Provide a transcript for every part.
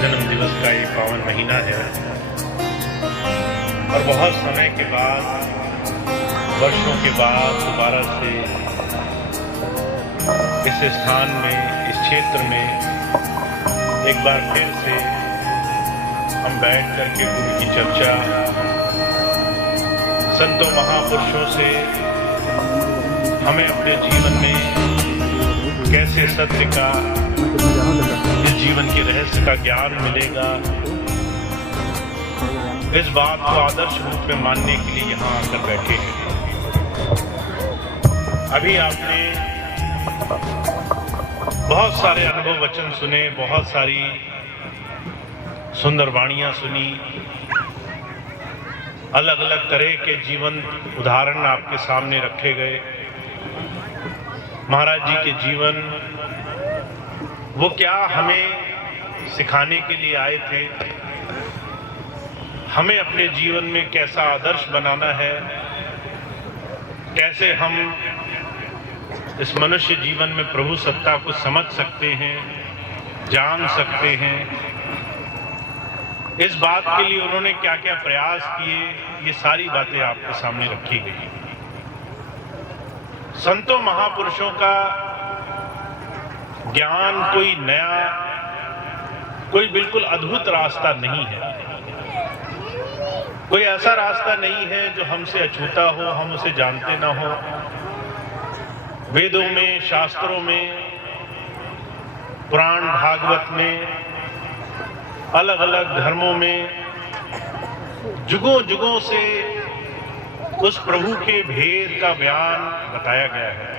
जन्म दिवस का ये पावन महीना है और बहुत समय के बाद, वर्षों के बाद दोबारा से इस स्थान में, इस क्षेत्र में एक बार फिर से हम बैठ करके गुरु की चर्चा, संतों महापुरुषों से हमें अपने जीवन में कैसे सत्य का, इस जीवन के रहस्य का ज्ञान मिलेगा, इस बात को आदर्श रूप में मानने के लिए यहाँ आकर बैठे हैं। अभी आपने बहुत सारे अनुभव वचन सुने, बहुत सारी सुंदर वाणियां सुनी, अलग अलग तरह के जीवन उदाहरण आपके सामने रखे गए। महाराज जी के जीवन, वो क्या हमें सिखाने के लिए आए थे, हमें अपने जीवन में कैसा आदर्श बनाना है, कैसे हम इस मनुष्य जीवन में प्रभु सत्ता को समझ सकते हैं, जान सकते हैं, इस बात के लिए उन्होंने क्या क्या प्रयास किए, ये सारी बातें आपके सामने रखी गई। संतों महापुरुषों का ज्ञान कोई नया, कोई बिल्कुल अद्भुत रास्ता नहीं है, कोई ऐसा रास्ता नहीं है जो हमसे अछूता हो, हम उसे जानते ना हो। वेदों में, शास्त्रों में, पुराण भागवत में, अलग अलग धर्मों में जुगों जुगों से उस प्रभु के भेद का बयान बताया गया है।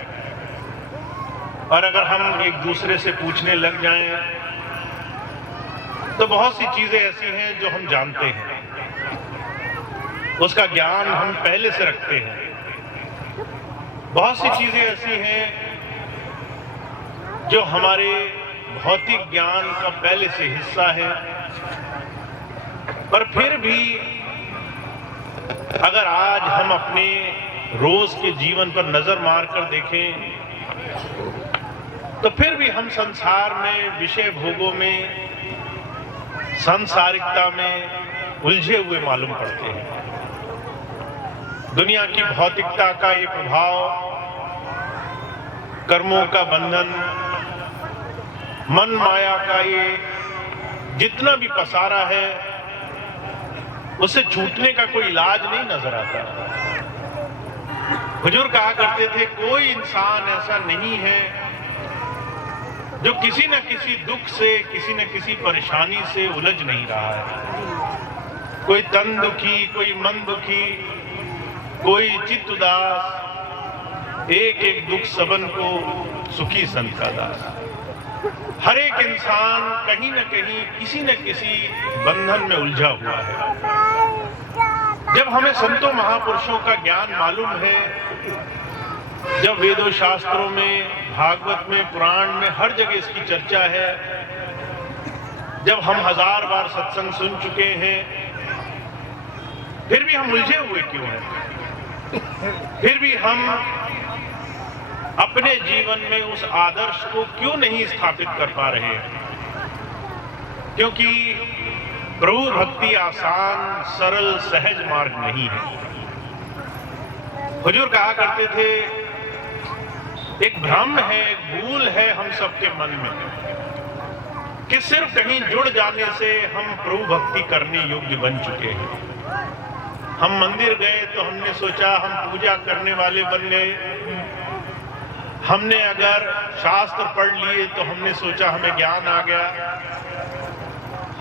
और अगर हम एक दूसरे से पूछने लग जाएं तो बहुत सी चीजें ऐसी हैं जो हम जानते हैं, उसका ज्ञान हम पहले से रखते हैं। बहुत सी चीजें ऐसी हैं जो हमारे भौतिक ज्ञान का पहले से हिस्सा है, पर फिर भी अगर आज हम अपने रोज के जीवन पर नजर मारकर देखें तो फिर भी हम संसार में, विषय भोगों में, सांसारिकता में उलझे हुए मालूम पड़ते हैं। दुनिया की भौतिकता का ये प्रभाव, कर्मों का बंधन, मन माया का ये जितना भी पसारा है, उससे छूटने का कोई इलाज नहीं नजर आता। हुजूर कहा करते थे, कोई इंसान ऐसा नहीं है जो किसी न किसी दुख से, किसी न किसी परेशानी से उलझ नहीं रहा है। कोई तन दुखी, कोई मन दुखी, कोई चित्त उदास, एक एक दुख सबन को सुखी संत का दास। हर एक इंसान कहीं न कहीं, किसी न किसी बंधन में उलझा हुआ है। जब हमें संतों महापुरुषों का ज्ञान मालूम है, जब वेदों शास्त्रों में, भागवत में, पुराण में, हर जगह इसकी चर्चा है, जब हम 1000 बार सत्संग सुन चुके हैं, फिर भी हम उलझे हुए क्यों हैं? फिर भी हम अपने जीवन में उस आदर्श को क्यों नहीं स्थापित कर पा रहे हैं? क्योंकि प्रभु भक्ति आसान, सरल, सहज मार्ग नहीं है। हुजूर कहा करते थे, एक भ्रम है, एक भूल है हम सबके मन में कि सिर्फ कहीं जुड़ जाने से हम प्रभु भक्ति करने योग्य बन चुके हैं। हम मंदिर गए तो हमने सोचा हम पूजा करने वाले बन गए, हमने अगर शास्त्र पढ़ लिए तो हमने सोचा हमें ज्ञान आ गया,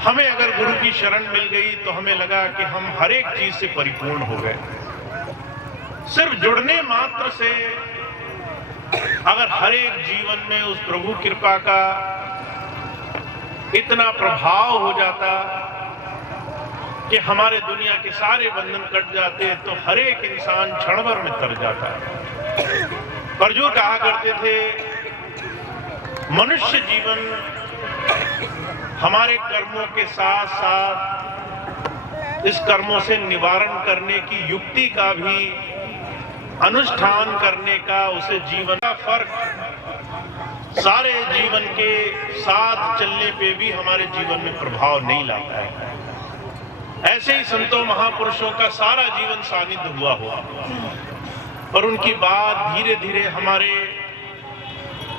हमें अगर गुरु की शरण मिल गई तो हमें लगा कि हम हर एक चीज से परिपूर्ण हो गए। सिर्फ जुड़ने मात्र से अगर हर एक जीवन में उस प्रभु कृपा का इतना प्रभाव हो जाता कि हमारे दुनिया के सारे बंधन कट जाते, तो हर एक इंसान क्षण भर में तर जाता। पर जो कहा करते थे, मनुष्य जीवन हमारे कर्मों के साथ साथ इस कर्मों से निवारण करने की युक्ति का भी, अनुष्ठान करने का, उसे जीवन का फर्क सारे जीवन के साथ चलने पे भी हमारे जीवन में प्रभाव नहीं लाता है। ऐसे ही संतों महापुरुषों का सारा जीवन सानिध्य हुआ हो और उनकी बात धीरे धीरे हमारे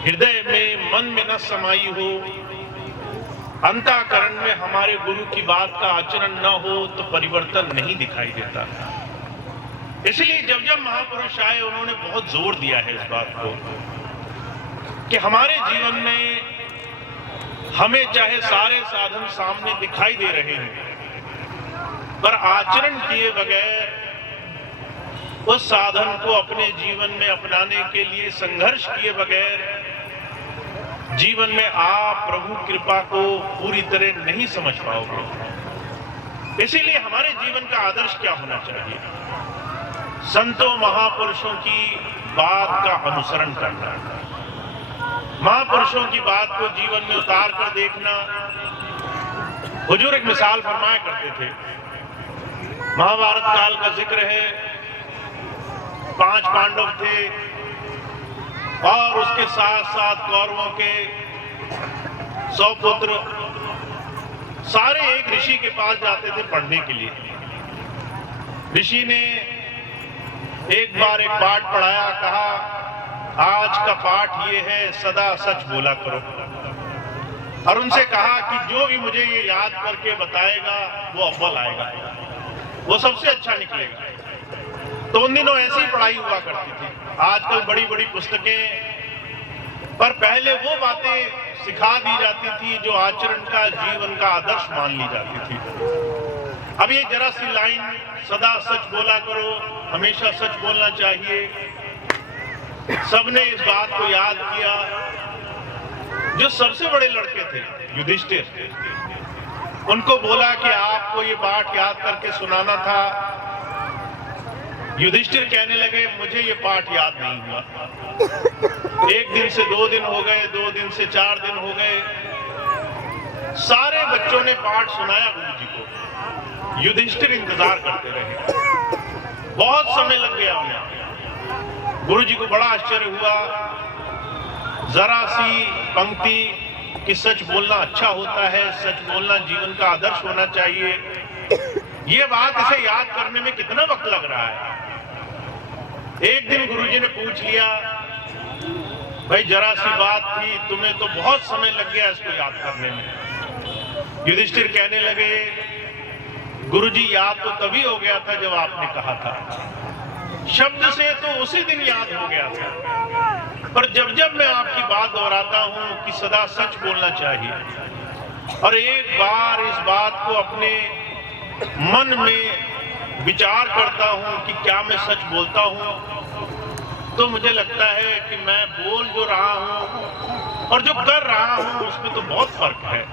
हृदय में, मन में न समाई हो, अंतःकरण में हमारे गुरु की बात का आचरण न हो तो परिवर्तन नहीं दिखाई देता। इसलिए जब जब महापुरुष आए उन्होंने बहुत जोर दिया है इस बात को कि हमारे जीवन में हमें चाहे सारे साधन सामने दिखाई दे रहे हैं पर आचरण किए बगैर उस साधन को अपने जीवन में अपनाने के लिए संघर्ष किए बगैर जीवन में आप प्रभु कृपा को पूरी तरह नहीं समझ पाओगे। इसीलिए हमारे जीवन का आदर्श क्या होना चाहिए? संतों महापुरुषों की बात का अनुसरण करना, महापुरुषों की बात को जीवन में उतार कर देखना। हुजूर एक मिसाल फरमाया करते थे, महाभारत काल का जिक्र है, 5 पांडव थे और उसके साथ साथ कौरवों के 100 पुत्र सारे एक ऋषि के पास जाते थे पढ़ने के लिए। ऋषि ने एक बार एक पाठ पढ़ाया, कहा आज का पाठ ये है, सदा सच बोला करो। और उनसे कहा कि जो भी मुझे ये याद करके बताएगा वो अव्वल आएगा, वो सबसे अच्छा निकलेगा। तो उन दिनों ऐसी पढ़ाई हुआ करती थी। आजकल बड़ी बड़ी पुस्तकें, पर पहले वो बातें सिखा दी जाती थी जो आचरण का, जीवन का आदर्श मान ली जाती थी। अब ये जरा सी लाइन, सदा सच बोला करो, हमेशा सच बोलना चाहिए, सबने इस बात को याद किया। जो सबसे बड़े लड़के थे युधिष्ठिर, उनको बोला कि आपको ये पाठ याद करके सुनाना था। युधिष्ठिर कहने लगे मुझे ये पाठ याद नहीं हुआ। 1 दिन से 2 दिन हो गए, 2 दिन से 4 दिन हो गए, सारे बच्चों ने पाठ सुनाया गुरु जी को। युधिष्ठिर इंतजार करते रहे, बहुत समय लग गया उन्हें। गुरु जी को बड़ा आश्चर्य हुआ, जरा सी पंक्ति कि सच बोलना अच्छा होता है, सच बोलना जीवन का आदर्श होना चाहिए, ये बात इसे याद करने में कितना वक्त लग रहा है। एक दिन गुरुजी ने पूछ लिया, भाई जरा सी बात थी, तुम्हें तो बहुत समय लग गया इसको याद करने में। युधिष्ठिर कहने लगे गुरुजी याद तो तभी हो गया था जब आपने कहा था, शब्द से तो उसी दिन याद हो गया था, पर जब जब मैं आपकी बात दोहराता हूं कि सदा सच बोलना चाहिए और एक बार इस बात को अपने मन में विचार करता हूं कि क्या मैं सच बोलता हूं, तो मुझे लगता है कि मैं बोल जो रहा हूं और जो कर रहा हूं उसमें तो बहुत फर्क है।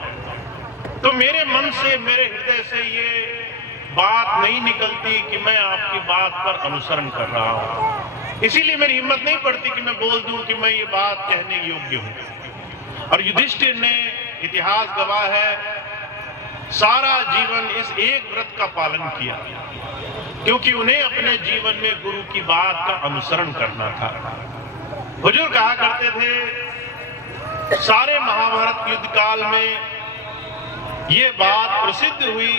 तो मेरे मन से, मेरे हृदय से ये बात नहीं निकलती कि मैं आपकी बात पर अनुसरण कर रहा हूं। इसीलिए मेरी हिम्मत नहीं पड़ती कि मैं बोल दूं कि मैं ये बात कहने योग्य हूं। और युधिष्ठिर ने, इतिहास गवाह है, सारा जीवन इस एक व्रत का पालन किया क्योंकि उन्हें अपने जीवन में गुरु की बात का अनुसरण करना था। हुजूर कहा करते थे, सारे महाभारत युद्ध काल में ये बात प्रसिद्ध हुई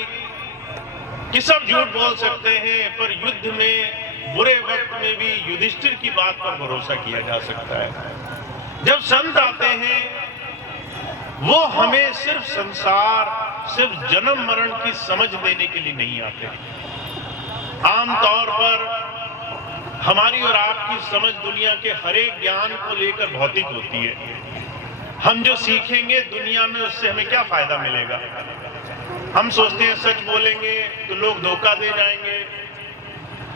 कि सब झूठ बोल सकते हैं पर युद्ध में बुरे वक्त में भी युधिष्ठिर की बात पर भरोसा किया जा सकता है। जब संत आते हैं वो हमें सिर्फ संसार, सिर्फ जन्म मरण की समझ देने के लिए नहीं आते। आमतौर पर हमारी और आपकी समझ दुनिया के हर एक ज्ञान को लेकर भौतिक होती है। हम जो सीखेंगे दुनिया में उससे हमें क्या फायदा मिलेगा? हम सोचते हैं सच बोलेंगे तो लोग धोखा दे जाएंगे,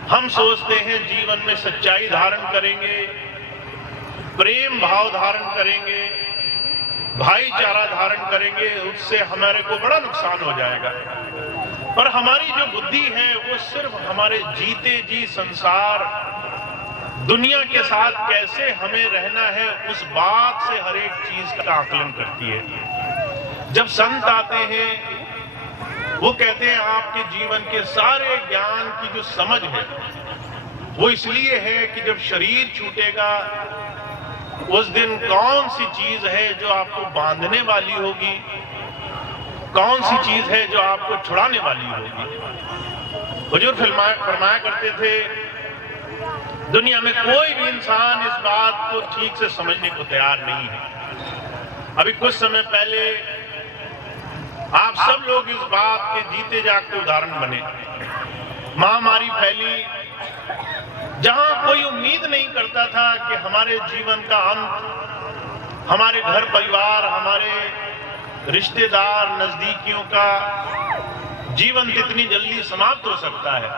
हम सोचते हैं जीवन में सच्चाई धारण करेंगे, प्रेम भाव धारण करेंगे, भाईचारा धारण करेंगे, उससे हमारे को बड़ा नुकसान हो जाएगा। पर हमारी जो बुद्धि है वो सिर्फ हमारे जीते जी संसार, दुनिया के साथ कैसे हमें रहना है उस बात से हर एक चीज का आकलन करती है। जब संत आते हैं वो कहते हैं आपके जीवन के सारे ज्ञान की जो समझ है वो इसलिए है कि जब शरीर छूटेगा उस दिन कौन सी चीज है जो आपको बांधने वाली होगी, कौन सी चीज है जो आपको छुड़ाने वाली होगी। हुजूर फरमाया करते थे, दुनिया में कोई भी इंसान इस बात को ठीक से समझने को तैयार नहीं है। अभी कुछ समय पहले आप सब लोग इस बात के जीते जागते उदाहरण बने। महामारी फैली, जहां कोई उम्मीद नहीं करता था कि हमारे जीवन का अंत, हमारे घर परिवार, हमारे रिश्तेदार, नजदीकियों का जीवन इतनी जल्दी समाप्त हो सकता है,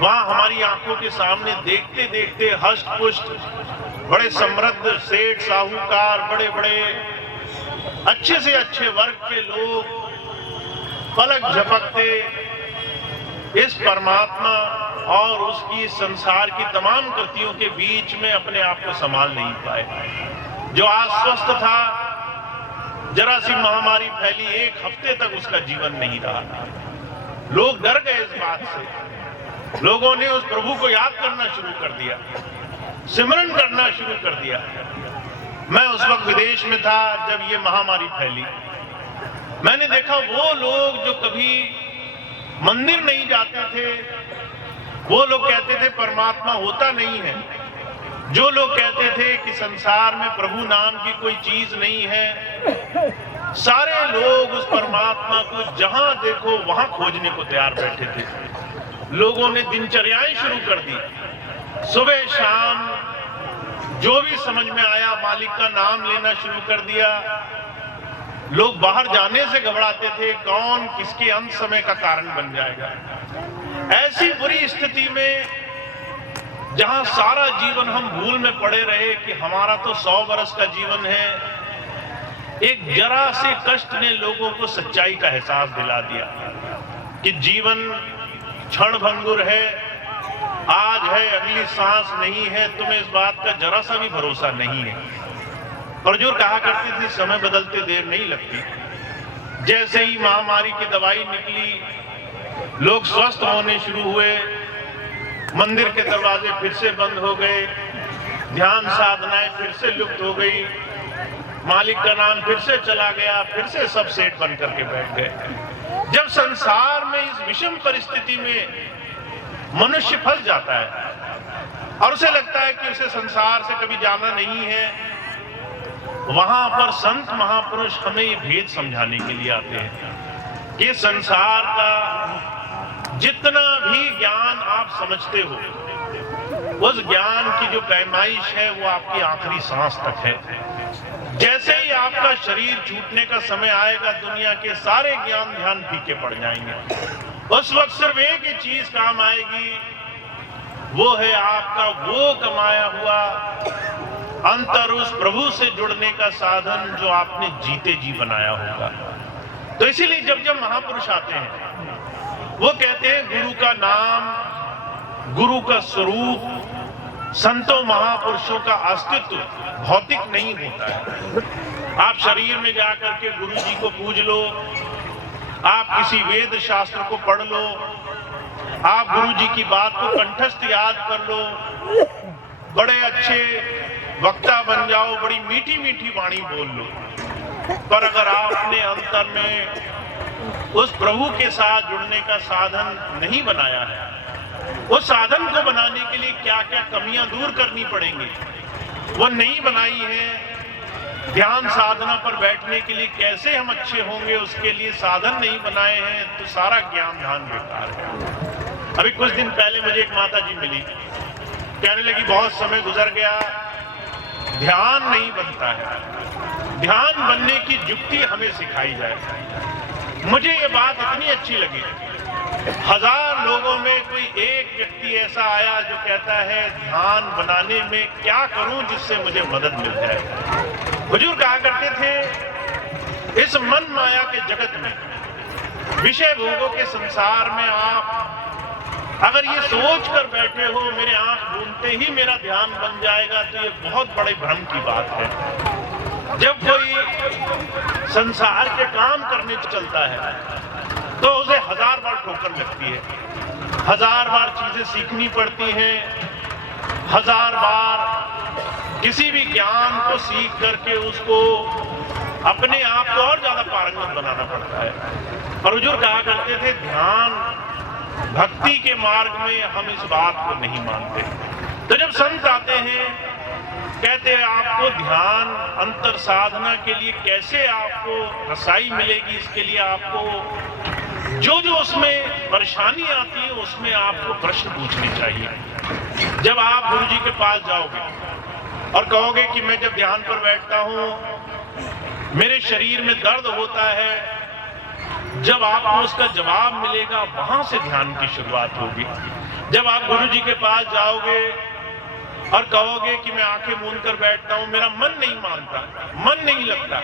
वहां हमारी आंखों के सामने देखते देखते हष्ट पुष्ट बड़े समृद्ध सेठ साहूकार, बड़े बड़े अच्छे से अच्छे वर्ग के लोग पलक झपकते इस परमात्मा और उसकी संसार की तमाम कृतियों के बीच में अपने आप को संभाल नहीं पाए। जो आज स्वस्थ था, जरा सी महामारी फैली, एक हफ्ते तक उसका जीवन नहीं रहा। लोग डर गए इस बात से। लोगों ने उस प्रभु को याद करना शुरू कर दिया, सिमरन करना शुरू कर दिया। मैं उस वक्त विदेश में था जब ये महामारी फैली। मैंने देखा वो लोग जो कभी मंदिर नहीं जाते थे, वो लोग कहते थे परमात्मा होता नहीं है, जो लोग कहते थे कि संसार में प्रभु नाम की कोई चीज नहीं है, सारे लोग उस परमात्मा को जहां देखो वहां खोजने को तैयार बैठे थे। लोगों ने दिनचर्याएं शुरू कर दी, सुबह शाम जो भी समझ में आया मालिक का नाम लेना शुरू कर दिया। लोग बाहर जाने से घबराते थे, कौन किसके अंत समय का कारण बन जाएगा। ऐसी बुरी स्थिति में जहां सारा जीवन हम भूल में पड़े रहे कि हमारा तो 100 वर्ष का जीवन है, एक जरा से कष्ट ने लोगों को सच्चाई का एहसास दिला दिया कि जीवन क्षण भंगुर है, आज है अगली सांस नहीं है। तुम्हें इस बात का जरा सा भी भरोसा नहीं है। और जो कहा करते थे समय बदलते देर नहीं लगती। जैसे ही महामारी की दवाई निकली, लोग स्वस्थ होने शुरू हुए, मंदिर के दरवाजे फिर से बंद हो गए, ध्यान साधनाएं फिर से लुप्त हो गई, मालिक का नाम फिर से चला गया, फिर से सब सेठ बन करके बैठ गए। जब संसार में इस विषम परिस्थिति में मनुष्य फंस जाता है और उसे लगता है कि उसे संसार से कभी जाना नहीं है, वहां पर संत महापुरुष हमें ये भेद समझाने के लिए आते हैं कि संसार का जितना भी ज्ञान आप समझते हो, उस ज्ञान की जो पैमाइश है वो आपकी आखिरी सांस तक है। जैसे ही आपका शरीर छूटने का समय आएगा, दुनिया के सारे ज्ञान ध्यान फीके पड़ जाएंगे। उस वक्त सिर्फ एक ही चीज काम आएगी, वो है आपका वो कमाया हुआ अंतर, उस प्रभु से जुड़ने का साधन जो आपने जीते जी बनाया होगा। तो इसीलिए जब जब महापुरुष आते हैं, वो कहते हैं गुरु का नाम, गुरु का स्वरूप, संतों महापुरुषों का अस्तित्व भौतिक नहीं होता है। आप शरीर में जाकर के गुरु जी को पूज लो, आप किसी वेद शास्त्र को पढ़ लो, आप गुरु जी की बात को कंठस्थ याद कर लो, बड़े अच्छे वक्ता बन जाओ, बड़ी मीठी मीठी वाणी बोल लो, पर अगर आपने अंतर में उस प्रभु के साथ जुड़ने का साधन नहीं बनाया है, उस साधन को बनाने के लिए क्या क्या कमियां दूर करनी पड़ेंगी वो नहीं बनाई है, ध्यान साधना पर बैठने के लिए कैसे हम अच्छे होंगे उसके लिए साधन नहीं बनाए हैं, तो सारा ज्ञान ध्यान बेकार है। अभी कुछ दिन पहले मुझे एक माता जी मिली, कहने लगी बहुत समय गुजर गया, ध्यान नहीं बनता है, ध्यान बनने की युक्ति हमें सिखाई जाए। मुझे ये बात इतनी अच्छी लगी, 1000 लोगों में कोई एक व्यक्ति ऐसा आया जो कहता है ध्यान बनाने में क्या करूं जिससे मुझे मदद मिल जाए। हुजूर कहा करते थे, इस मन माया के जगत में, विषय भोगों के संसार में आप अगर ये सोच कर बैठे हो मेरे आंख ढूंढते ही मेरा ध्यान बन जाएगा, तो ये बहुत बड़े भ्रम की बात है। जब कोई संसार के काम करने चलता है तो उसे 1000 बार ठोकर लगती है, 1000 बार चीजें सीखनी पड़ती हैं, 1000 बार किसी भी ज्ञान को सीख करके उसको अपने आप को और ज्यादा पारंगत बनाना पड़ता है। और हुजूर कहा करते थे, ध्यान भक्ति के मार्ग में हम इस बात को नहीं मानते। तो जब संत आते हैं, कहते हैं आपको ध्यान अंतर साधना के लिए कैसे आपको रसाई मिलेगी, इसके लिए आपको जो जो उसमें परेशानी आती है उसमें आपको प्रश्न पूछने चाहिए। जब आप गुरु जी के पास जाओगे और कहोगे कि मैं जब ध्यान पर बैठता हूं मेरे शरीर में दर्द होता है, जब आपको उसका जवाब मिलेगा वहां से ध्यान की शुरुआत होगी। जब आप गुरु जी के पास जाओगे और कहोगे कि मैं आंखें मूंद कर बैठता हूं, मेरा मन नहीं मानता, मन नहीं लगता,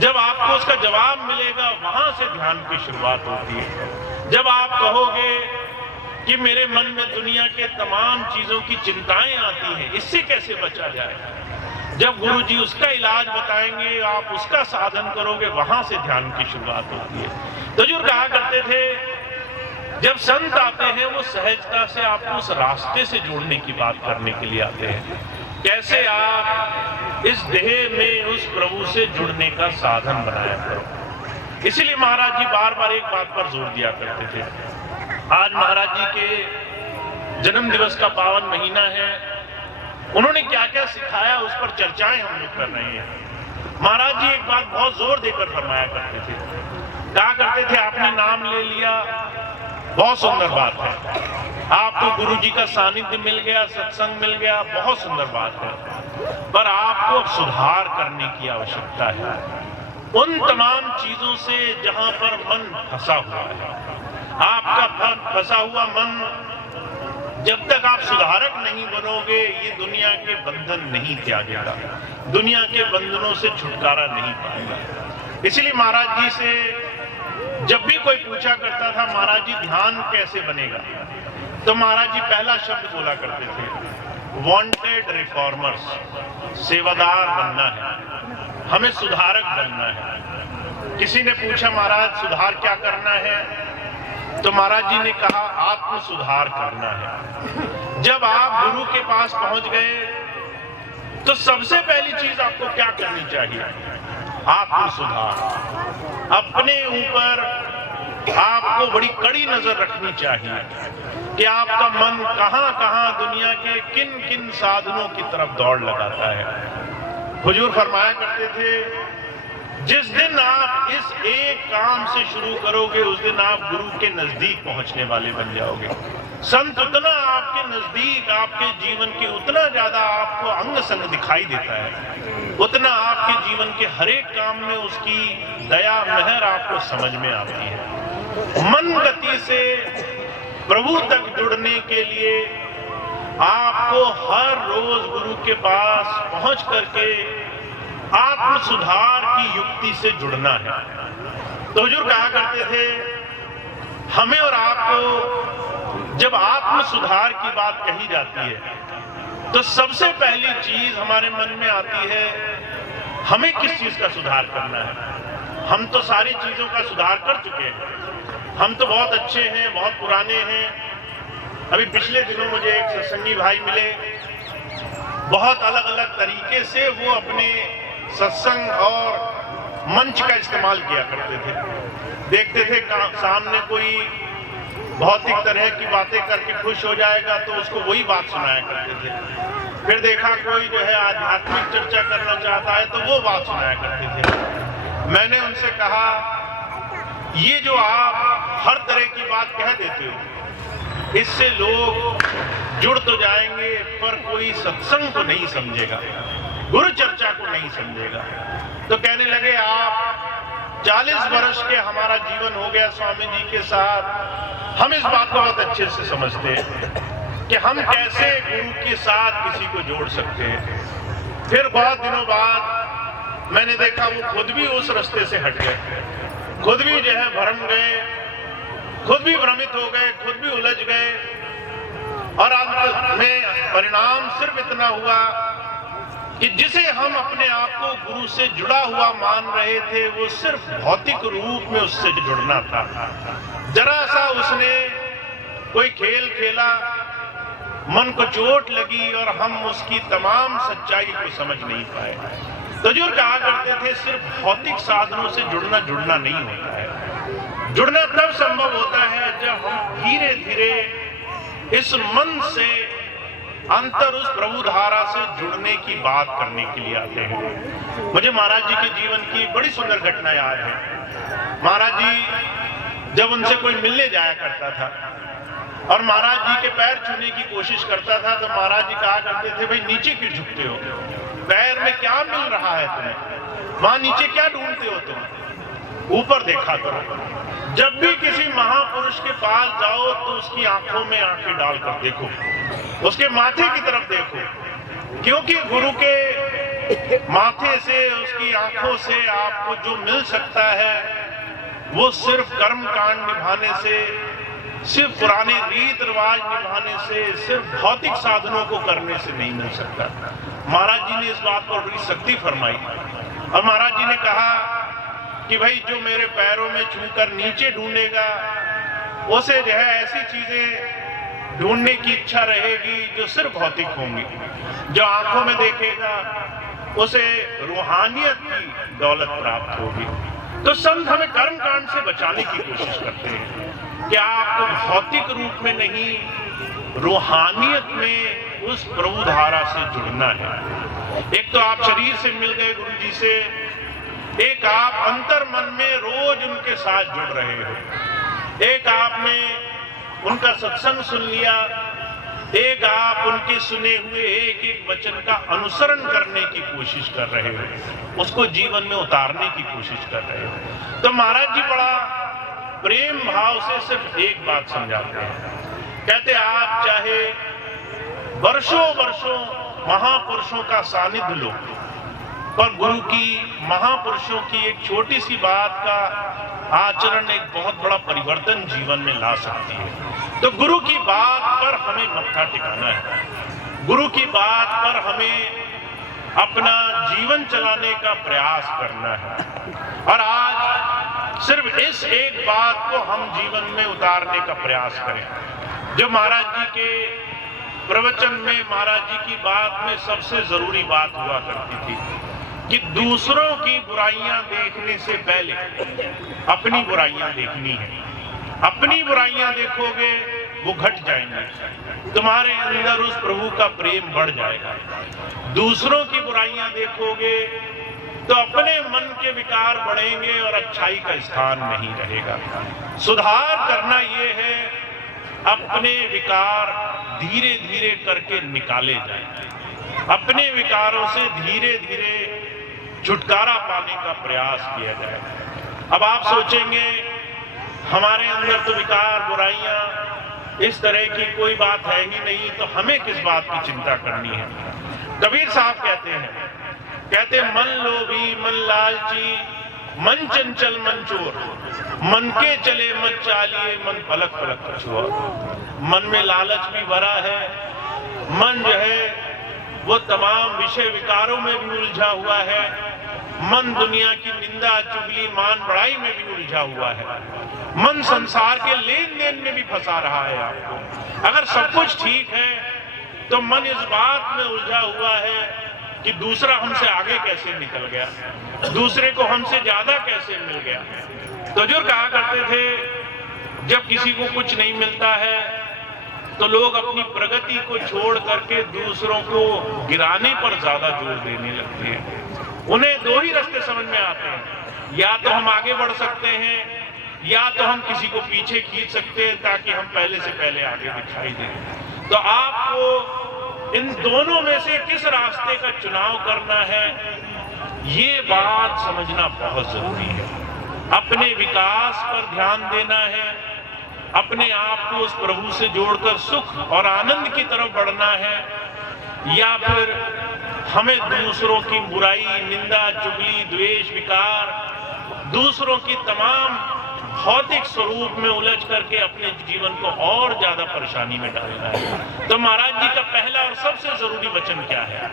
जब आपको उसका जवाब मिलेगा वहां से ध्यान की शुरुआत होती है। जब आप कहोगे कि मेरे मन में दुनिया के तमाम चीजों की चिंताएं आती हैं, इससे कैसे बचा जाए, जब गुरु जी उसका इलाज बताएंगे, आप उसका साधन करोगे, वहां से ध्यान की शुरुआत होती है। तो जो कहा करते थे, जब संत आते हैं वो सहजता से आपको उस रास्ते से जोड़ने की बात करने के लिए आते हैं, कैसे आप इस देह में उस प्रभु से जुड़ने का साधन बनाया करो। इसीलिए महाराज जी बार बार एक बात पर जोर दिया करते थे। आज महाराज जी के जन्म दिवस का पावन महीना है, उन्होंने क्या क्या सिखाया उस पर चर्चाएं हम लोग कर रहे हैं। महाराज जी एक बात बहुत जोर देकर फरमाया करते थे, कहा करते थे, आपने नाम ले लिया, बहुत सुंदर बात है, आपको गुरु जी का सानिध्य मिल गया, सत्संग मिल गया, बहुत सुंदर बात है, पर आपको अब सुधार करने की आवश्यकता है उन तमाम चीजों से जहां पर मन फंसा हुआ है। आपका फंसा हुआ मन जब तक आप सुधारक नहीं बनोगे, ये दुनिया के बंधन नहीं त्यागेगा, दुनिया के बंधनों से छुटकारा नहीं पाएगा। इसलिए महाराज जी से जब भी कोई पूछा करता था, महाराज जी ध्यान कैसे बनेगा, तो महाराज जी पहला शब्द बोला करते थे, वांटेड रिफॉर्मर्स, सेवादार बनना है, हमें सुधारक बनना है। किसी ने पूछा महाराज सुधार क्या करना है, तो महाराज जी ने कहा आत्म सुधार करना है। जब आप गुरु के पास पहुंच गए तो सबसे पहली चीज आपको क्या करनी चाहिए, आत्म सुधार। अपने ऊपर आपको बड़ी कड़ी नजर रखनी चाहिए कि आपका मन कहां कहां दुनिया के किन किन साधनों की तरफ दौड़ लगाता है। हुजूर फरमाया करते थे, जिस दिन आप इस एक काम से शुरू करोगे उस दिन आप गुरु के नजदीक पहुंचने वाले बन जाओगे। संत उतना आपके नजदीक, आपके जीवन के उतना ज्यादा आपको अंग संग दिखाई देता है, उतना आपके जीवन के हर एक काम में उसकी दया मेहर आपको समझ में आती है। मन गति से प्रभु तक जुड़ने के लिए आपको हर रोज गुरु के पास पहुंच करके आत्म सुधार की युक्ति से जुड़ना है। तो हुजूर कहा करते थे, हमें और आपको जब आत्म सुधार की बात कही जाती है तो सबसे पहली चीज हमारे मन में आती है, हमें किस चीज का सुधार करना है। हम तो सारी चीजों का सुधार कर चुके हैं, हम तो बहुत अच्छे हैं, बहुत पुराने हैं। अभी पिछले दिनों मुझे एक सत्संगी भाई मिले, बहुत अलग अलग तरीके से वो अपने सत्संग और मंच का इस्तेमाल किया करते थे। देखते थे सामने कोई भौतिक तरह की बातें करके खुश हो जाएगा तो उसको वही बात सुनाया करते थे। फिर देखा कोई जो है आध्यात्मिक चर्चा करना चाहता है तो वो बात सुनाया करते थे। मैंने उनसे कहा, ये जो आप हर तरह की बात कह देते हो, इससे लोग जुड़ तो जाएंगे पर कोई सत्संग को नहीं समझेगा, गुरु चर्चा को नहीं समझेगा। तो कहने लगे, आप 40 वर्ष के हमारा जीवन हो गया स्वामी जी के साथ, हम इस बात को बहुत अच्छे से समझते हैं कि हम कैसे गुरु के साथ किसी को जोड़ सकते हैं। फिर बहुत दिनों बाद मैंने देखा वो खुद भी उस रास्ते से हट गए, खुद भी जो है भ्रम गए, खुद भी भ्रमित हो गए, खुद भी उलझ गए। और अंत में परिणाम सिर्फ इतना हुआ कि जिसे हम अपने आप को गुरु से जुड़ा हुआ मान रहे थे, वो सिर्फ भौतिक रूप में उससे जुड़ना था। जरा सा उसने कोई खेल खेला, मन को चोट लगी और हम उसकी तमाम सच्चाई को समझ नहीं पाए। तजुर कहा करते थे सिर्फ भौतिक साधनों से जुड़ना नहीं होता है। जुड़ना तब संभव होता है जब हम धीरे धीरे इस मन से अंतर उस प्रभु धारा से जुड़ने की बात करने के लिए आते हैं। मुझे महाराज जी के जीवन की बड़ी सुंदर घटना याद है। महाराज जी जब उनसे कोई मिलने जाया करता था और महाराज जी के पैर छूने की कोशिश करता था तो महाराज जी कहा करते थे भाई नीचे क्यों झुकते हो, पैर में क्या मिल रहा है तुम्हें, वहां नीचे क्या ढूंढते हो तुम, ऊपर देखा करो। जब भी किसी महापुरुष के पास जाओ तो उसकी आंखों में आंखें डालकर देखो, उसके माथे की तरफ देखो, क्योंकि गुरु के माथे से उसकी आंखों से आपको जो मिल सकता है वो सिर्फ कर्म कांड निभाने से, सिर्फ पुराने रीत रिवाज निभाने से, सिर्फ भौतिक साधनों को करने से नहीं मिल सकता। महाराज जी ने इस बात पर बड़ी सख्ती फरमाई और महाराज जी ने कहा कि भाई जो मेरे पैरों में छूकर नीचे ढूंढेगा उसे जो है ऐसी चीजें ढूंढने की इच्छा रहेगी जो सिर्फ भौतिक होंगी। जो आंखों में देखेगा उसे रूहानियत की दौलत प्राप्त होगी। तो संत हमें कर्म कांड से बचाने की कोशिश करते हैं कि आपको भौतिक रूप में नहीं, रूहानियत में उस प्रभु धारा से जुड़ना है। एक तो आप शरीर से मिल गए गुरु जी से, एक आप अंतर मन में रोज उनके साथ जुड़ रहे हो, एक आपने उनका सत्संग सुन लिया, एक आप उनके सुने हुए एक एक वचन का अनुसरण करने की कोशिश कर रहे हो, उसको जीवन में उतारने की कोशिश कर रहे हो। तो महाराज जी बड़ा प्रेम भाव से सिर्फ एक बात समझाते हैं, कहते आप चाहे वर्षों वर्षों महापुरुषों का सानिध्य लो, पर गुरु की, महापुरुषों की एक छोटी सी बात का आचरण एक बहुत बड़ा परिवर्तन जीवन में ला सकती है। तो गुरु की बात पर हमें मत्था टिकाना है, गुरु की बात पर हमें अपना जीवन चलाने का प्रयास करना है। और आज सिर्फ इस एक बात को हम जीवन में उतारने का प्रयास करें। जो महाराज जी के प्रवचन में, महाराज जी की बात में सबसे जरूरी बात हुआ करती थी कि दूसरों की बुराइयां देखने से पहले अपनी बुराइयां देखनी है। अपनी बुराइयां देखोगे वो घट जाएंगे, तुम्हारे अंदर उस प्रभु का प्रेम बढ़ जाएगा। दूसरों की बुराइयां देखोगे तो अपने मन के विकार बढ़ेंगे और अच्छाई का स्थान नहीं रहेगा। सुधार करना ये है अपने विकार धीरे धीरे करके निकाले जाएं, अपने विकारों से धीरे धीरे छुटकारा पाने का प्रयास किया जाए। अब आप सोचेंगे हमारे अंदर तो विकार, बुराइयां, इस तरह की कोई बात है ही नहीं, तो हमें किस बात की चिंता करनी है। कबीर साहब कहते मन लोभी, मन लालची, मन चंचल, मन चोर, मन के चले मत चालिए, मन पलक पलक कछुआ। मन में लालच भी भरा है, मन जो है वो तमाम विषय विकारों में भी उलझा हुआ है, मन दुनिया की निंदा, चुगली, मान बढ़ाई में भी उलझा हुआ है, मन संसार के लेन देन में भी फंसा रहा है आपको। अगर सब कुछ ठीक है तो मन इस बात में उलझा हुआ है कि दूसरा हमसे आगे कैसे निकल गया, दूसरे को हमसे ज्यादा कैसे मिल गया। तो जो कहा करते थे जब किसी को कुछ नहीं मिलता है तो लोग अपनी प्रगति को छोड़ करके दूसरों को गिराने पर ज्यादा जोर देने लगते हैं। उन्हें दो ही रास्ते समझ में आते हैं, या तो हम आगे बढ़ सकते हैं या तो हम किसी को पीछे खींच सकते हैं ताकि हम पहले से पहले आगे दिखाई दें। तो आपको इन दोनों में से किस रास्ते का चुनाव करना है, ये बात समझना बहुत जरूरी है। अपने विकास पर ध्यान देना है, अपने आप को उस प्रभु से जोड़कर सुख और आनंद की तरफ बढ़ना है, या फिर हमें दूसरों की बुराई, निंदा, चुगली, द्वेष, विकार, दूसरों की तमाम भौतिक स्वरूप में उलझ करके अपने जीवन को और ज्यादा परेशानी में डालना है। तो महाराज जी का पहला और सबसे जरूरी वचन क्या है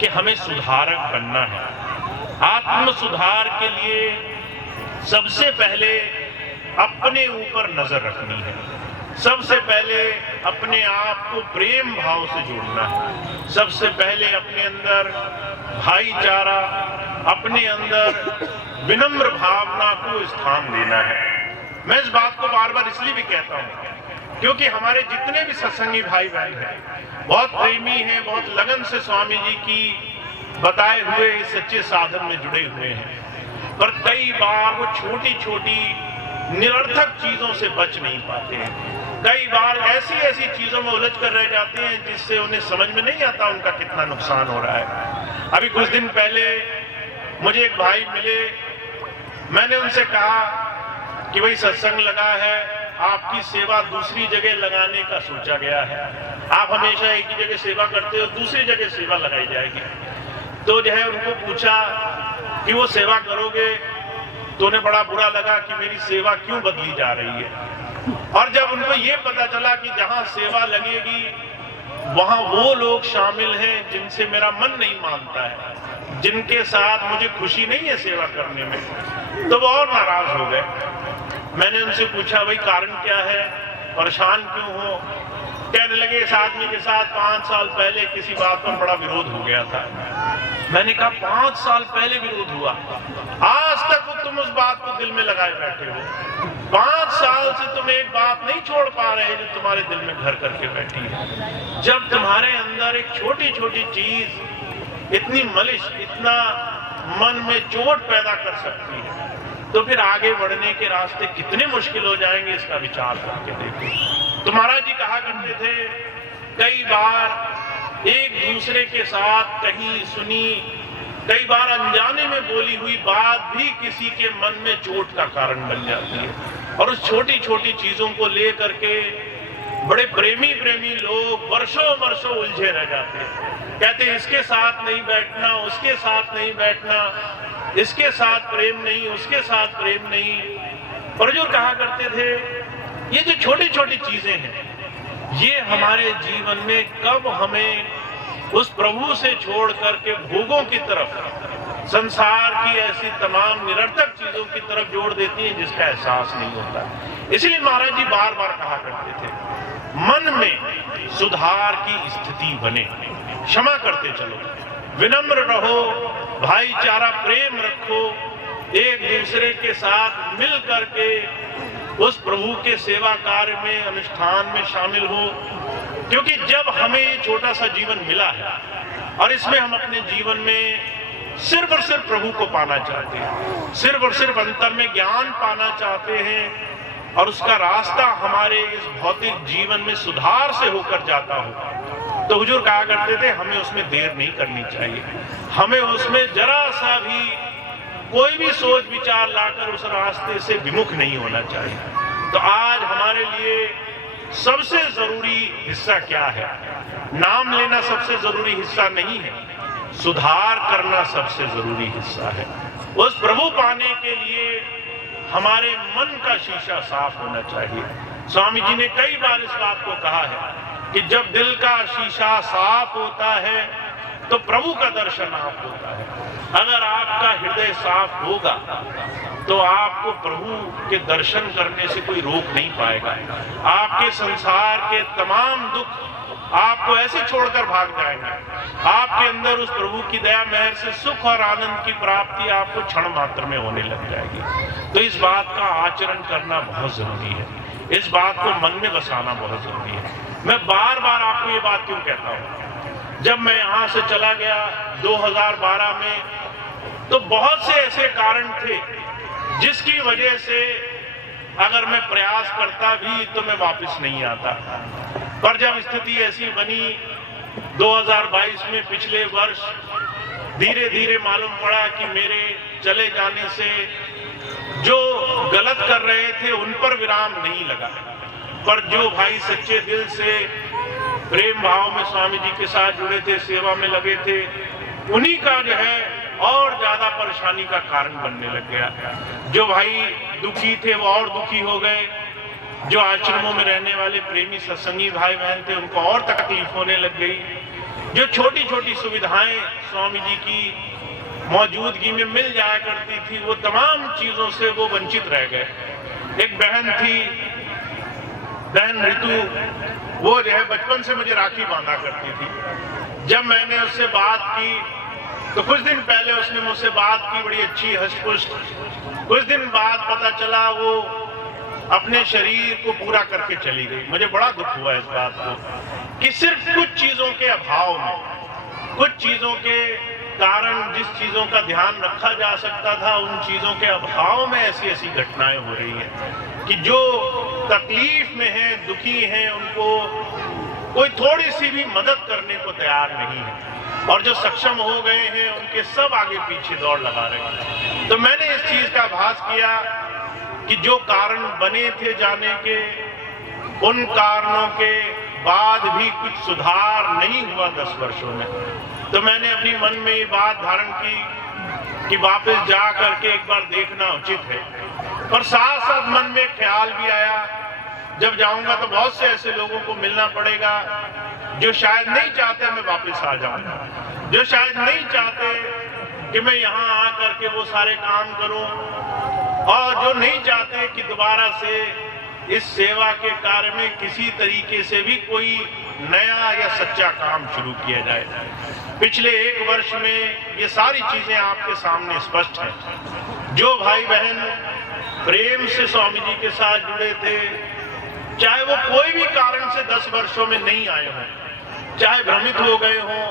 कि हमें सुधारक बनना है। आत्म सुधार के लिए सबसे पहले अपने ऊपर नजर रखनी है। सबसे पहले अपने आप को प्रेम भाव से जोड़ना है। सबसे पहले अपने अंदर भाईचारा, अपने अंदर विनम्र भावना को स्थान देना है। मैं इस बात को बार बार इसलिए भी कहता हूं क्योंकि हमारे जितने भी सत्संगी भाई बहन हैं बहुत प्रेमी हैं, बहुत लगन से स्वामी जी की बताए हुए इस सच्चे साधन में जुड़े हुए हैं, पर कई बार वो छोटी छोटी निरर्थक चीजों से बच नहीं पाते हैं। कई बार ऐसी ऐसी चीजों में उलझ कर रह जाते हैं जिससे उन्हें समझ में नहीं आता उनका कितना नुकसान हो रहा है। अभी कुछ दिन पहले मुझे एक भाई मिले, मैंने उनसे कहा कि भाई सत्संग लगा है, आपकी सेवा दूसरी जगह लगाने का सोचा गया है। आप हमेशा एक ही जगह सेवा करते हो, दूसरी जगह सेवा लगाई जाएगी। तो जो है उनको पूछा कि वो सेवा करोगे, तो उन्हें बड़ा बुरा लगा कि मेरी सेवा क्यों बदली जा रही है। और जब उनको ये पता चला कि जहां सेवा लगेगी वहां वो लोग शामिल हैं जिनसे मेरा मन नहीं मानता है, जिनके साथ मुझे खुशी नहीं है सेवा करने में, तो वो और नाराज हो गए। मैंने उनसे पूछा भाई कारण क्या है, परेशान क्यों हो? कहने लगे इस आदमी के साथ 5 साल पहले किसी बात पर बड़ा विरोध हो गया था। मैंने कहा 5 साल पहले विरोध हुआ, आज तक तुम उस बात को दिल में लगाए बैठे हो। 5 साल से तुम एक बात नहीं छोड़ पा रहे जो तुम्हारे दिल में घर करके बैठी है। जब तुम्हारे अंदर एक छोटी छोटी चीज इतनी मलिश, इतना मन में चोट पैदा कर सकती है, तो फिर आगे बढ़ने के रास्ते कितने मुश्किल हो जाएंगे, इसका विचार करके देखो। तो महाराज जी कहा करते थे कई बार एक दूसरे के साथ कहीं सुनी, कई बार अनजाने में बोली हुई बात भी किसी के मन में चोट का कारण बन जाती है। और उस छोटी छोटी चीजों को लेकर के बड़े प्रेमी लोग वर्षों वर्षों उलझे रह जाते हैं। कहते हैं इसके साथ नहीं बैठना, उसके साथ नहीं बैठना, इसके साथ प्रेम नहीं, उसके साथ प्रेम नहीं। और जो कहा करते थे ये जो छोटी छोटी चीजें हैं ये हमारे जीवन में कब हमें उस प्रभु से छोड़ करके भोगों की तरफ, संसार की ऐसी तमाम निरर्थक चीजों की तरफ जोड़ देती हैं जिसका एहसास नहीं होता। इसलिए महाराज जी बार बार कहा करते थे मन में सुधार की स्थिति बने, क्षमा करते चलो, विनम्र रहो, भाईचारा प्रेम रखो, एक दूसरे के साथ मिल करके उस प्रभु के सेवा कार्य में, अनुष्ठान में शामिल हो। क्योंकि जब हमें ये छोटा सा जीवन मिला है और इसमें हम अपने जीवन में सिर्फ और सिर्फ प्रभु को पाना चाहते हैं, सिर्फ और सिर्फ अंतर में ज्ञान पाना चाहते हैं और उसका रास्ता हमारे इस भौतिक जीवन में सुधार से होकर जाता हो, तो हुजूर कहा करते थे हमें उसमें देर नहीं करनी चाहिए। हमें उसमें जरा सा भी कोई भी सोच विचार लाकर उस रास्ते से विमुख नहीं होना चाहिए। तो आज हमारे लिए सबसे जरूरी हिस्सा क्या है? नाम लेना सबसे जरूरी हिस्सा नहीं है, सुधार करना सबसे जरूरी हिस्सा है। उस प्रभु पाने के लिए हमारे मन का शीशा साफ होना चाहिए। स्वामी जी ने कई बार इस बात को कहा है कि जब दिल का शीशा साफ होता है तो प्रभु का दर्शन आप होता है। अगर आपका हृदय साफ होगा तो आपको प्रभु के दर्शन करने से कोई रोक नहीं पाएगा। आपके संसार के तमाम दुख आपको ऐसे छोड़कर भाग जाएंगे। आपके अंदर उस प्रभु की दया मेहर से सुख और आनंद की प्राप्ति आपको क्षण मात्र में होने लग जाएगी। तो इस बात का आचरण करना बहुत जरूरी है, इस बात को मन में बसाना बहुत जरूरी है। मैं बार बार आपको ये बात क्यों कहता हूँ, जब मैं यहाँ से चला गया 2012 में तो बहुत से ऐसे कारण थे जिसकी वजह से अगर मैं प्रयास करता भी तो मैं वापस नहीं आता। पर जब स्थिति ऐसी बनी 2022 में, पिछले वर्ष, धीरे धीरे मालूम पड़ा कि मेरे चले जाने से जो गलत कर रहे थे उन पर विराम नहीं लगा, पर जो भाई सच्चे दिल से प्रेम भाव में स्वामी जी के साथ जुड़े थे, सेवा में लगे थे, उन्हीं का जो है और ज्यादा परेशानी का कारण बनने लग गया। जो भाई दुखी थे वो और दुखी हो गए, जो आश्रमों में रहने वाले प्रेमी सत्संगी भाई बहन थे उनको और तकलीफ होने लग गई। जो छोटी छोटी सुविधाएं स्वामी जी की मौजूदगी में मिल जाया करती थी वो तमाम चीजों से वो वंचित रह गए। एक बहन थी बहन ऋतु वो जो है बचपन से मुझे राखी बांधा करती थी। जब मैंने उससे बात की तो कुछ दिन पहले उसने मुझसे बात की, बड़ी अच्छी हष्ट-पुष्ट। कुछ दिन बाद पता चला वो अपने शरीर को पूरा करके चली गई। मुझे बड़ा दुख हुआ इस बात को कि सिर्फ कुछ चीजों के अभाव में, कुछ चीजों के कारण जिस चीजों का ध्यान रखा जा सकता था, उन चीजों के अभाव में ऐसी ऐसी घटनाएं हो रही हैं कि जो तकलीफ में हैं, दुखी हैं, उनको कोई थोड़ी सी भी मदद करने को तैयार नहीं है, और जो सक्षम हो गए हैं उनके सब आगे पीछे दौड़ लगा रहे हैं। तो मैंने इस चीज का आभास किया कि जो कारण बने थे जाने के, उन कारणों के बाद भी कुछ सुधार नहीं हुआ 10 वर्षों में। तो मैंने अपनी मन में ये बात धारण की कि वापस जा करके एक बार देखना उचित है। पर साथ साथ मन में ख्याल भी आया, जब जाऊंगा तो बहुत से ऐसे लोगों को मिलना पड़ेगा जो शायद नहीं चाहते मैं वापस आ जाऊंगा, जो शायद नहीं चाहते कि मैं यहाँ आकर के वो सारे काम करूं, और जो नहीं चाहते कि दोबारा से इस सेवा के कार्य में किसी तरीके से भी कोई नया या सच्चा काम शुरू किया जाए। पिछले 1 वर्ष में ये सारी चीजें आपके सामने स्पष्ट हैं। जो भाई बहन प्रेम से स्वामी जी के साथ जुड़े थे, चाहे वो कोई भी कारण से 10 वर्षों में नहीं आए हों, चाहे भ्रमित हो गए हों,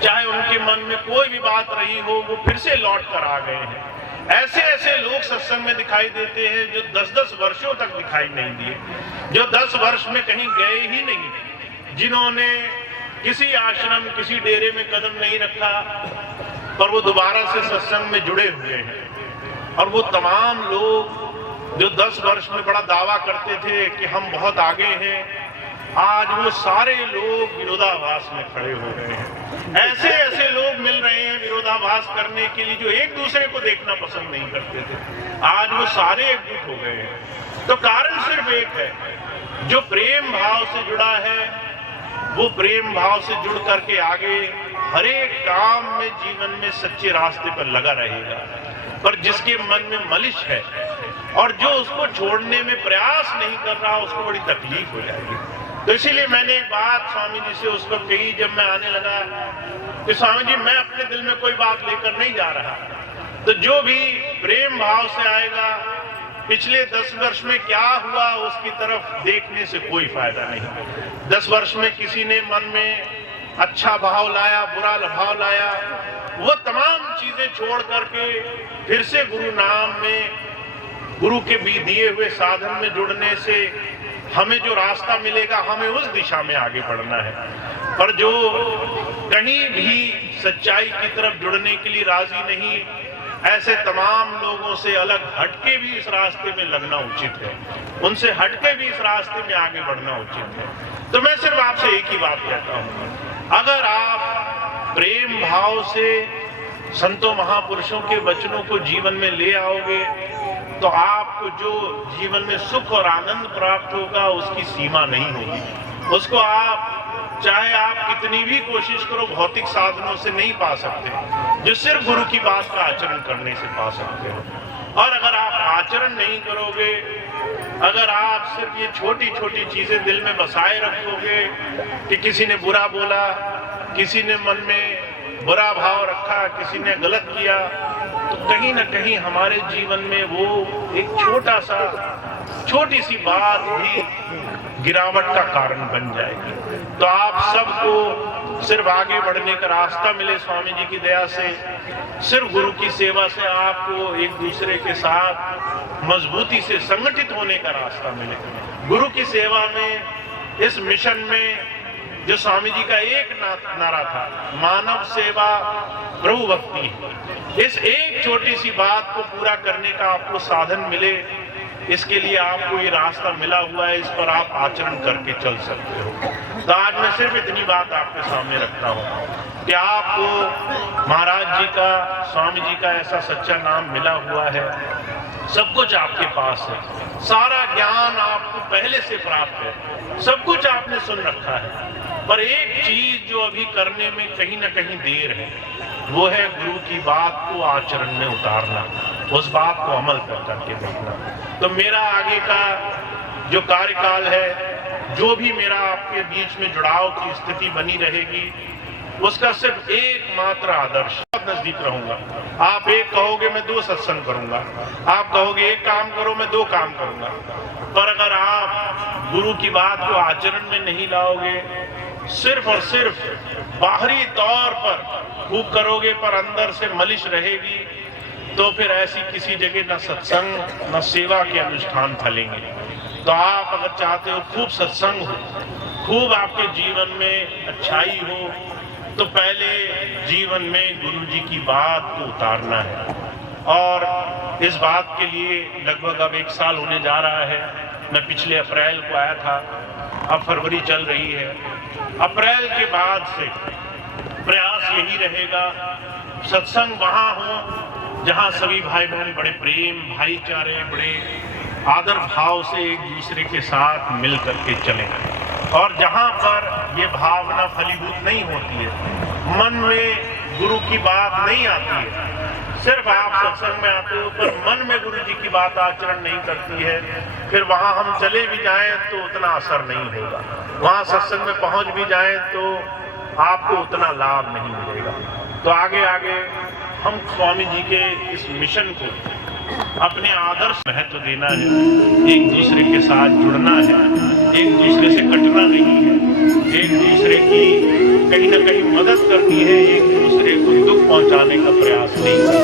चाहे उनके मन में कोई भी बात रही हो, वो फिर से लौट कर आ गए हैं। ऐसे ऐसे लोग सत्संग में दिखाई देते हैं जो 10-10 वर्षों तक दिखाई नहीं दिए, जो 10 वर्ष में कहीं गए ही नहीं, जिन्होंने किसी आश्रम, किसी डेरे में कदम नहीं रखा, पर वो दोबारा से सत्संग में जुड़े हुए हैं। और वो तमाम लोग जो 10 वर्ष में बड़ा दावा करते थे कि हम बहुत आगे हैं, आज वो सारे लोग विरोधाभास में खड़े हो गए हैं। ऐसे ऐसे लोग मिल रहे हैं विरोधाभास करने के लिए, जो एक दूसरे को देखना पसंद नहीं करते थे, आज वो सारे एकजुट हो गए हैं। तो कारण सिर्फ एक है, जो प्रेम भाव से जुड़ा है वो प्रेम भाव से जुड़ करके आगे हर एक काम में, जीवन में सच्चे रास्ते पर लगा रहेगा। पर जिसके मन में मलिश है और जो उसको छोड़ने में प्रयास नहीं कर रहा, उसको बड़ी तकलीफ हो जाएगी। तो इसीलिए मैंने एक बात स्वामी जी से उस वक्त कही जब मैं आने लगा कि स्वामी जी मैं अपने दिल में कोई बात लेकर नहीं जा रहा, तो जो भी प्रेम भाव से आएगा, पिछले 10 वर्ष में क्या हुआ उसकी तरफ देखने से कोई फायदा नहीं। 10 वर्ष में किसी ने मन में अच्छा भाव लाया, बुरा भाव लाया, वो तमाम चीजें छोड़ करके फिर से गुरु नाम में, गुरु के भी दिए हुए साधन में जुड़ने से हमें जो रास्ता मिलेगा, हमें उस दिशा में आगे बढ़ना है। पर जो कहीं भी सच्चाई की तरफ जुड़ने के लिए राजी नहीं, ऐसे तमाम लोगों से अलग हटके भी इस रास्ते में लगना उचित है, उनसे हटके भी इस रास्ते में आगे बढ़ना उचित है। तो मैं सिर्फ आपसे एक ही बात कहता हूं, अगर आप प्रेम भाव से संतों महापुरुषों के वचनों को जीवन में ले आओगे, तो आपको जो जीवन में सुख और आनंद प्राप्त होगा उसकी सीमा नहीं होगी। उसको आप चाहे आप कितनी भी कोशिश करो, भौतिक साधनों से नहीं पा सकते, जो सिर्फ गुरु की बात का आचरण करने से पा सकते हो। और अगर आप आचरण नहीं करोगे, अगर आप सिर्फ ये छोटी छोटी चीजें दिल में बसाए रखोगे कि किसी ने बुरा बोला, किसी ने मन में बुरा भाव रखा, किसी ने गलत किया, तो कहीं ना कहीं हमारे जीवन में वो एक छोटी सी बात भी गिरावट का कारण बन जाएगी। तो आप सबको सिर्फ आगे बढ़ने का रास्ता मिले स्वामी जी की दया से, सिर्फ गुरु की सेवा से आपको एक दूसरे के साथ मजबूती से संगठित होने का रास्ता मिले। गुरु की सेवा में, इस मिशन में जो स्वामी जी का एक नारा था, मानव सेवा प्रभु भक्ति, इस एक छोटी सी बात को पूरा करने का आपको साधन मिले, इसके लिए आपको ये रास्ता मिला हुआ है, इस पर आप आचरण करके चल सकते हो। तो आज मैं सिर्फ इतनी बात आपके सामने रखता हूँ कि आपको महाराज जी का, स्वामी जी का ऐसा सच्चा नाम मिला हुआ है, सब कुछ आपके पास है, सारा ज्ञान आपको पहले से प्राप्त है, सब कुछ आपने सुन रखा है, पर एक चीज जो अभी करने में कहीं ना कहीं देर है, वो है गुरु की बात को आचरण में उतारना, उस बात को अमल कर करके देखना। तो मेरा आगे का जो कार्यकाल है जो भी मेरा आपके बीच में जुड़ाव की स्थिति बनी रहेगी, उसका सिर्फ एकमात्र आदर्श, नजदीक रहूंगा। आप एक कहोगे मैं 2 सत्संग करूंगा, आप कहोगे एक काम करो मैं 2 काम करूंगा। पर अगर आप गुरु की बात को आचरण में नहीं लाओगे, सिर्फ और सिर्फ बाहरी तौर पर खूब करोगे पर अंदर से मलिश रहेगी, तो फिर ऐसी किसी जगह न सत्संग न सेवा के अनुष्ठान फलेंगे। तो आप अगर चाहते हो खूब सत्संग हो, खूब आपके जीवन में अच्छाई हो, तो पहले जीवन में गुरु जी की बात को उतारना है। और इस बात के लिए लगभग अब 1 साल होने जा रहा है। मैं पिछले अप्रैल को आया था, अब फरवरी चल रही है। अप्रैल के बाद से प्रयास यही रहेगा, सत्संग वहाँ हो जहाँ सभी भाई बहन बड़े प्रेम, भाईचारे, बड़े आदर भाव से एक दूसरे के साथ मिल करके चलें। और जहाँ पर ये भावना फलीभूत नहीं होती है, मन में गुरु की बात नहीं आती है, सिर्फ आप सत्संग में आते हो पर मन में गुरु जी की बात आचरण नहीं करती है, फिर वहाँ हम चले भी जाएं तो उतना असर नहीं होगा। वहाँ सत्संग में पहुँच भी जाएं तो आपको उतना लाभ नहीं मिलेगा। तो आगे आगे हम स्वामी जी के इस मिशन को अपने आदर्श महत्व देना है, एक दूसरे के साथ जुड़ना है, एक दूसरे से कटना नहीं है, एक दूसरे की कहीं ना कहीं मदद करनी है, एक दूसरे को दुख पहुंचाने का प्रयास नहीं है।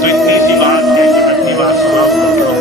तो इतनी सी बात है कि मैं अपनी बात समाप्त करता हूँ।